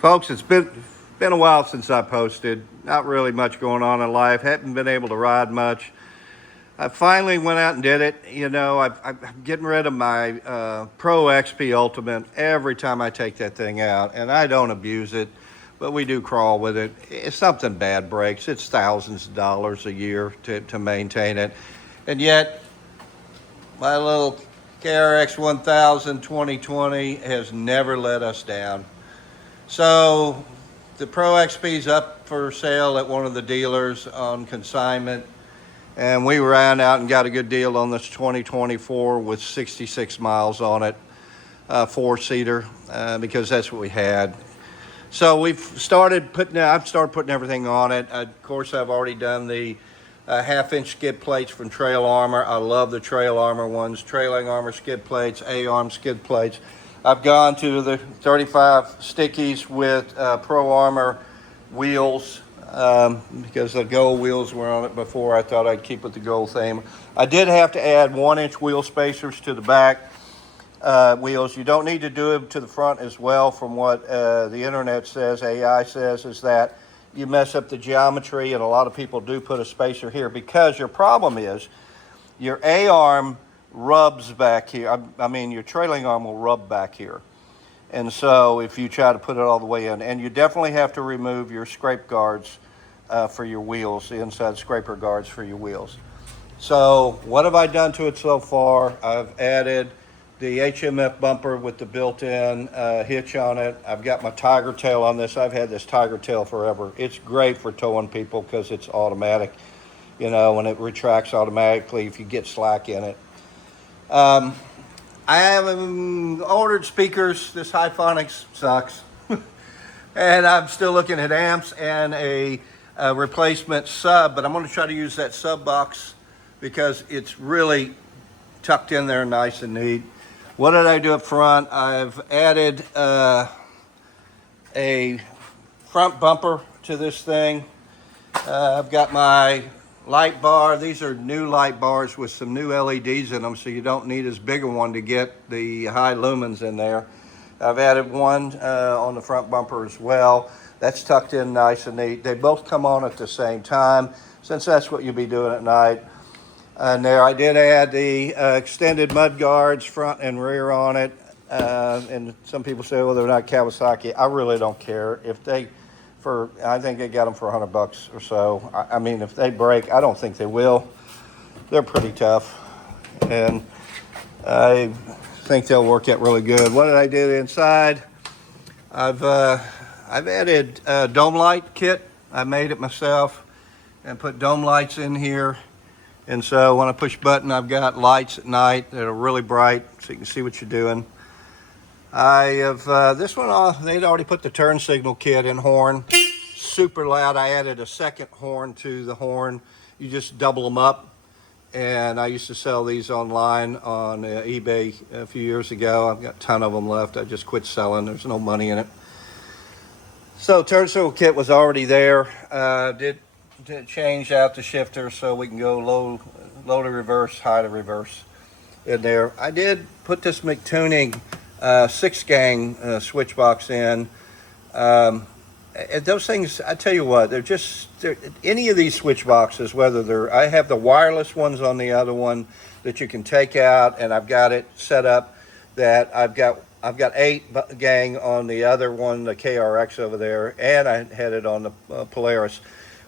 Folks, it's been a while since I posted. Not really much going on in life. Haven't been able to ride much. I finally went out and did it. I'm getting rid of my Pro XP Ultimate every time I take that thing out, and I don't abuse it, but we do crawl with it. If something bad breaks, it's thousands of dollars a year to maintain it. And yet, my little KRX 2020 has never let us down. So the Pro XP's up for sale at one of the dealers on consignment. And we ran out and got a good deal on this 2024 with 66 miles on it, four-seater, because that's what we had. So I've started putting everything on it. Of course, I've already done the half-inch skid plates from Trail Armor. I love the Trail Armor ones, Trailing Armor skid plates, A-arm skid plates. I've gone to the 35 stickies with Pro Armor wheels because the gold wheels were on it before. I thought I'd keep with the gold theme. I did have to add 1-inch wheel spacers to the back wheels. You don't need to do it to the front as well. From what the internet says, AI says, is that you mess up the geometry, and a lot of people do put a spacer here because your problem is your A-arm rubs back here. I mean, your trailing arm will rub back here. And so if you try to put it all the way in, and you definitely have to remove your scrape guards for your wheels, the inside scraper guards for your wheels. So what have I done to it so far? I've added the HMF bumper with the built-in hitch on it. I've got my tiger tail on this. I've had this tiger tail forever. It's great for towing people because it's automatic, and it retracts automatically if you get slack in it. I have ordered speakers. This Hyphonics sucks. And I'm still looking at amps and a replacement sub, but I'm going to try to use that sub box because it's really tucked in there nice and neat. What did I do up front? I've added a front bumper to this thing. I've got my light bar. These are new light bars with some new LEDs in them, so you don't need as big a one to get the high lumens in there. I've added one on the front bumper as well. That's tucked in nice and neat. They both come on at the same time, since that's what you'll be doing at night. And there I did add the extended mud guards front and rear on it. And some people say, well, they're not Kawasaki. I really don't care. I think they got them for $100 or so. I mean, if they break, I don't think they will. They're pretty tough, and I think they'll work out really good. What did I do inside? I've added a dome light kit. I made it myself and put dome lights in here. And so when I push button, I've got lights at night that are really bright so you can see what you're doing. I have this one, they'd already put the turn signal kit in horn. Super loud. I added a second horn to the horn. You just double them up. And I used to sell these online on eBay a few years ago. I've got a ton of them left. I just quit selling. There's no money in it. So turn signal kit was already there. Did change out the shifter so we can go low to reverse, high to reverse in there. I did put this McTuning 6-gang switch box in. Those things, I tell you what, they're any of these switch boxes, whether I have the wireless ones on the other one that you can take out, and I've got it set up that I've got 8-gang on the other one, the KRX over there, and I had it on the Polaris,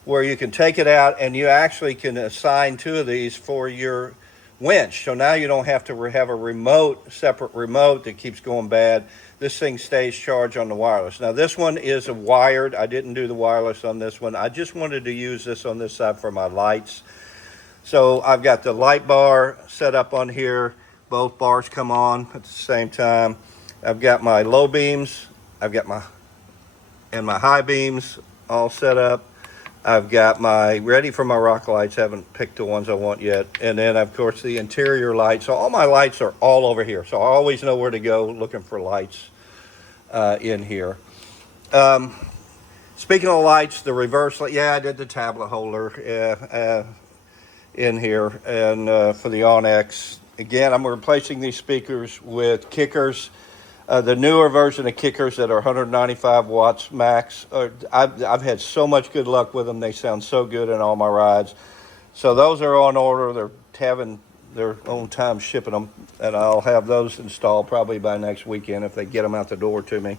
where you can take it out and you actually can assign 2 of these for your winch. So now you don't have to have a separate remote that keeps going bad. This thing stays charged on the wireless. Now this one is a wired. I didn't do the wireless on this one. I just wanted to use this on this side for my lights. So I've got the light bar set up on here. Both bars come on at the same time. I've got my low beams. I've got my high beams all set up. I've got ready for my rock lights. Haven't picked the ones I want yet. And then, of course, the interior lights. So all my lights are all over here. So I always know where to go looking for lights in here. Speaking of lights, the reverse light. Yeah, I did the tablet holder in here. And for the Onyx. Again, I'm replacing these speakers with kickers. The newer version of kickers that are 195 watts max, I've had so much good luck with them. They sound so good in all my rides. So those are on order. They're having their own time shipping them, and I'll have those installed probably by next weekend if they get them out the door to me.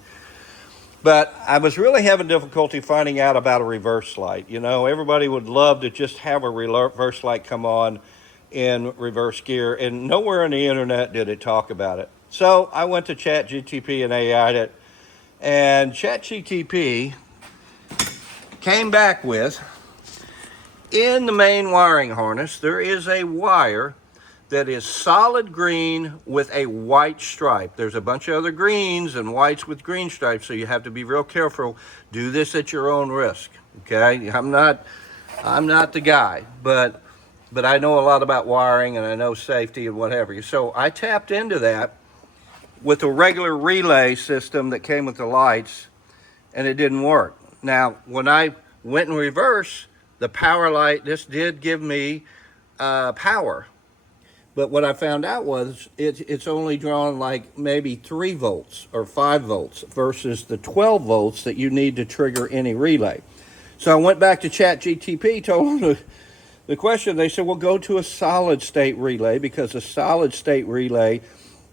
But I was really having difficulty finding out about a reverse light. You know, everybody would love to just have a reverse light come on in reverse gear, and nowhere on the internet did it talk about it. So I went to ChatGTP and AI'd it, and ChatGTP came back with, in the main wiring harness, there is a wire that is solid green with a white stripe. There's a bunch of other greens and whites with green stripes, so you have to be real careful. Do this at your own risk, okay? I'm not the guy, but I know a lot about wiring and I know safety and whatever. So I tapped into that with a regular relay system that came with the lights, and it didn't work. Now, when I went in reverse, the power light, this did give me power. But what I found out was it's only drawn like maybe 3 volts or 5 volts versus the 12 volts that you need to trigger any relay. So I went back to ChatGTP, told them the question. They said, well, go to a solid state relay because a solid state relay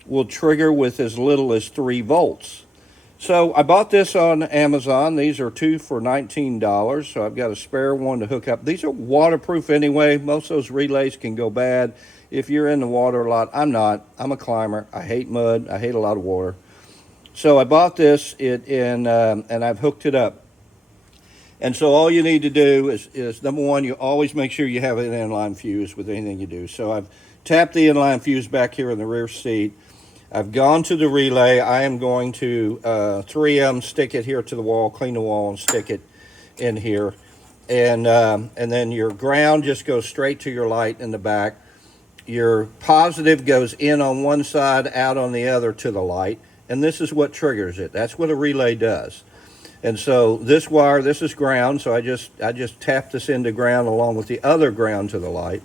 will trigger with as little as 3 volts. So I bought this on Amazon. These are 2 for $19. So I've got a spare one to hook up. These are waterproof anyway. Most of those relays can go bad if you're in the water a lot. I'm not. I'm a climber. I hate mud. I hate a lot of water. So I bought this and I've hooked it up. And so all you need to do is number one, you always make sure you have an inline fuse with anything you do. So I've tapped the inline fuse back here in the rear seat. I've gone to the relay. I am going to 3M, stick it here to the wall, clean the wall, and stick it in here. And then your ground just goes straight to your light in the back. Your positive goes in on one side, out on the other to the light. And this is what triggers it. That's what a relay does. And so this wire, this is ground. So I just tapped this into ground along with the other ground to the light.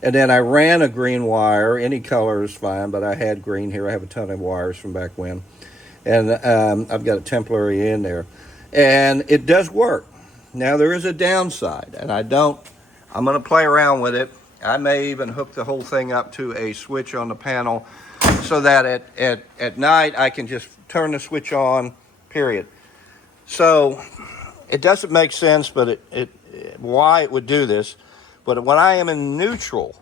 And then I ran a green wire. Any color is fine, but I had green here. I have a ton of wires from back when. And I've got a temporary in there. And it does work. Now, there is a downside, and I'm going to play around with it. I may even hook the whole thing up to a switch on the panel so that at night I can just turn the switch on, period. So it doesn't make sense, but why it would do this. But when I am in neutral,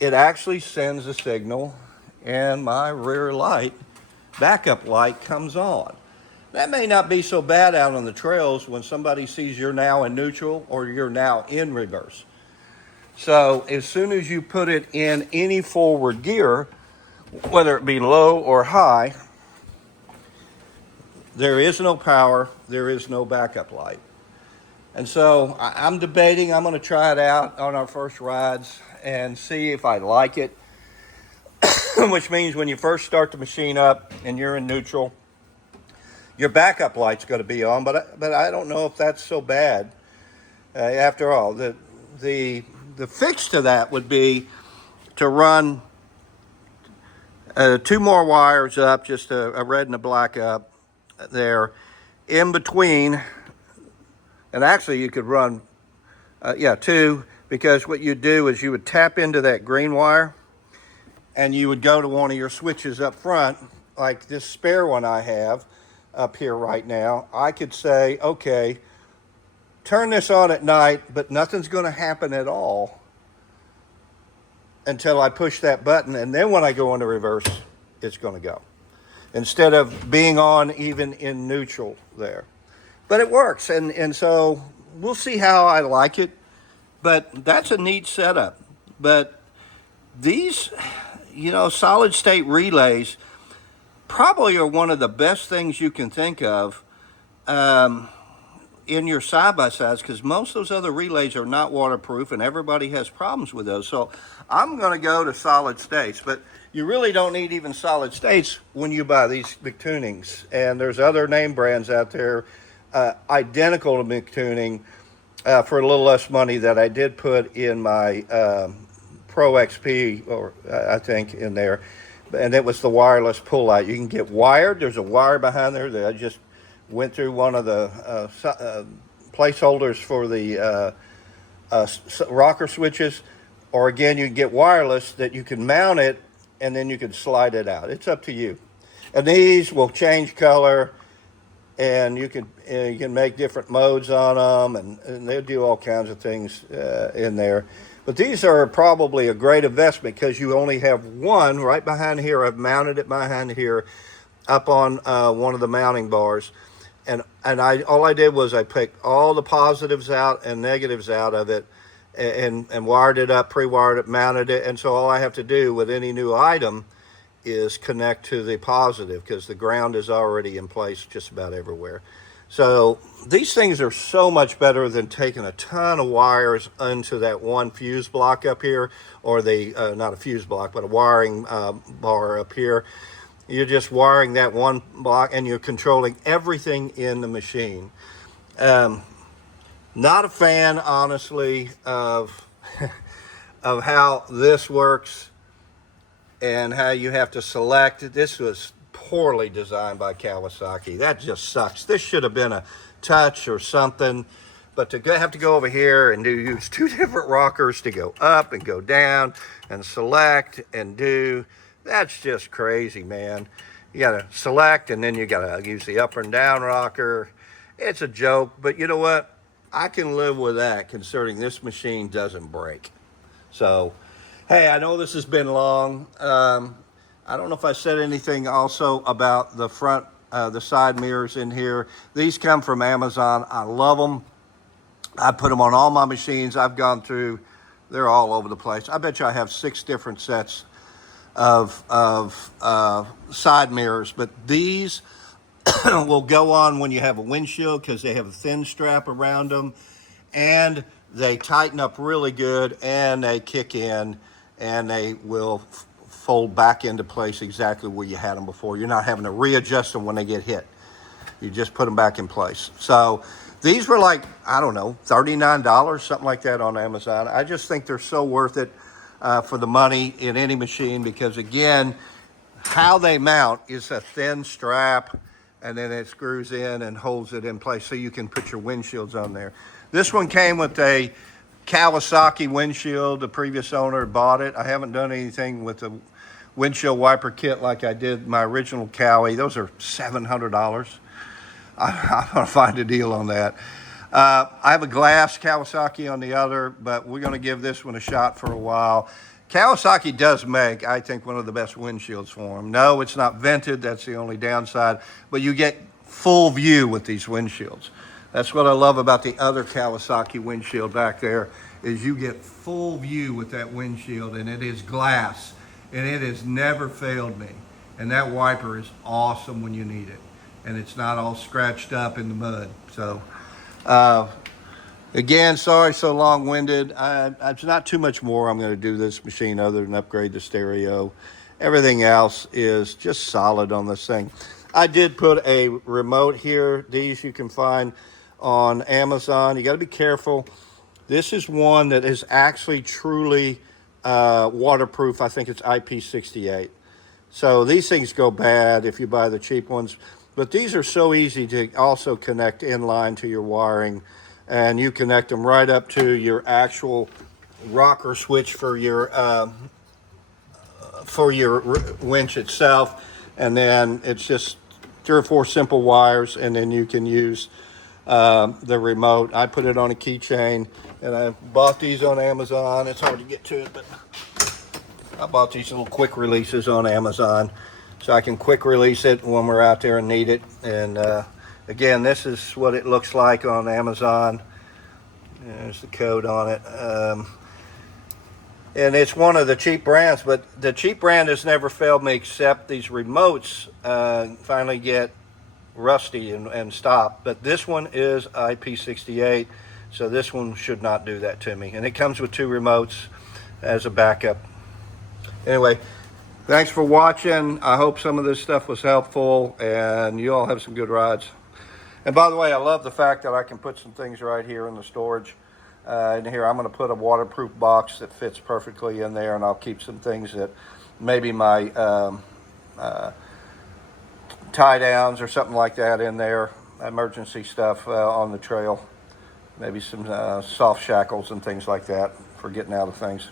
it actually sends a signal and my rear light, backup light, comes on. That may not be so bad out on the trails when somebody sees you're now in neutral or you're now in reverse. So as soon as you put it in any forward gear, whether it be low or high, there is no power, there is no backup light. And so I'm debating, I'm going to try it out on our first rides and see if I like it, which means when you first start the machine up and you're in neutral, your backup light's going to be on, but I don't know if that's so bad. After all, the fix to that would be to run 2 more wires up, just a red and a black up there, in between. And actually you could run, 2, because what you'd do is you would tap into that green wire and you would go to one of your switches up front, like this spare one I have up here right now. I could say, okay, turn this on at night, but nothing's going to happen at all until I push that button. And then when I go into reverse, it's going to go, instead of being on even in neutral there. But it works, and so we'll see how I like it. But that's a neat setup. But these, solid state relays probably are one of the best things you can think of in your side-by-sides, because most of those other relays are not waterproof, and everybody has problems with those. So I'm going to go to solid states. But you really don't need even solid states when you buy these McTunings. And there's other name brands out there identical to McTuning for a little less money that I did put in my Pro XP, or I think in there. and it was the wireless pull out. You can get wired. There's a wire behind there that I just went through one of the placeholders for the rocker switches, or again, you can get wireless that you can mount it and then you can slide it out. It's up to you. And these will change color, and you can make different modes on them, and they'll do all kinds of things in there. But these are probably a great investment because you only have one right behind here. I've mounted it behind here up on one of the mounting bars. And all I did was I picked all the positives out and negatives out of it, and wired it up, pre-wired it, mounted it. And so all I have to do with any new item is connect to the positive, because the ground is already in place just about everywhere. So these things are so much better than taking a ton of wires into that one fuse block up here, or the not a fuse block, but a wiring bar up here. You're just wiring that one block, and you're controlling everything in the machine. Not a fan, honestly, of of how this works and how you have to select. This was poorly designed by Kawasaki. That just sucks. This should have been a touch or something. But to have to go over here and use two different rockers to go up and go down and select and do, that's just crazy, man. You gotta select, and then you gotta use the up and down rocker. It's a joke, but you know what? I can live with that, considering this machine doesn't break. So, hey, I know this has been long. I don't know if I said anything also about the front, the side mirrors in here. These come from Amazon. I love them. I put them on all my machines. I've gone through, they're all over the place. I bet you I have 6 different sets of side mirrors, but these will go on when you have a windshield, because they have a thin strap around them, and they tighten up really good, and they kick in, and they will fold back into place exactly where you had them before. You're not having to readjust them when they get hit. You just put them back in place. So these were like, I don't know, $39, something like that on Amazon. I just think they're so worth it for the money in any machine, because again, how they mount is a thin strap, and then it screws in and holds it in place so you can put your windshields on there. This one came with a Kawasaki windshield. The previous owner bought it. I haven't done anything with the windshield wiper kit like I did my original Cowie. Those are $700. I'm gonna find a deal on that. I have a glass Kawasaki on the other, but we're gonna give this one a shot for a while. Kawasaki does make, I think, one of the best windshields for them. No, it's not vented. That's the only downside. But you get full view with these windshields. That's what I love about the other Kawasaki windshield back there, is you get full view with that windshield, and it is glass, and it has never failed me. And that wiper is awesome when you need it, and it's not all scratched up in the mud. So, again, sorry so long-winded. It's not too much more I'm going to do this machine other than upgrade the stereo. Everything else is just solid on this thing. I did put a remote here. These you can find on Amazon. You got to be careful. This is one that is actually truly waterproof. I think it's IP68. So these things go bad if you buy the cheap ones. But these are so easy to also connect in line to your wiring. And you connect them right up to your actual rocker switch for your winch itself. And then it's just 3 or 4 simple wires, and then you can use the remote. I put it on a keychain, and I bought these on Amazon. It's hard to get to it, but I bought these little quick releases on Amazon, so I can quick release it when we're out there and need it. And again, this is what it looks like on Amazon. There's the code on it. And it's one of the cheap brands, but the cheap brand has never failed me, except these remotes finally get rusty and stop. But this one is IP68, so this one should not do that to me. And it comes with 2 remotes as a backup. Anyway, thanks for watching. I hope some of this stuff was helpful, and you all have some good rides. And by the way, I love the fact that I can put some things right here in the storage. In here, I'm going to put a waterproof box that fits perfectly in there, and I'll keep some things that maybe my tie downs or something like that in there, emergency stuff on the trail, maybe some soft shackles and things like that for getting out of things.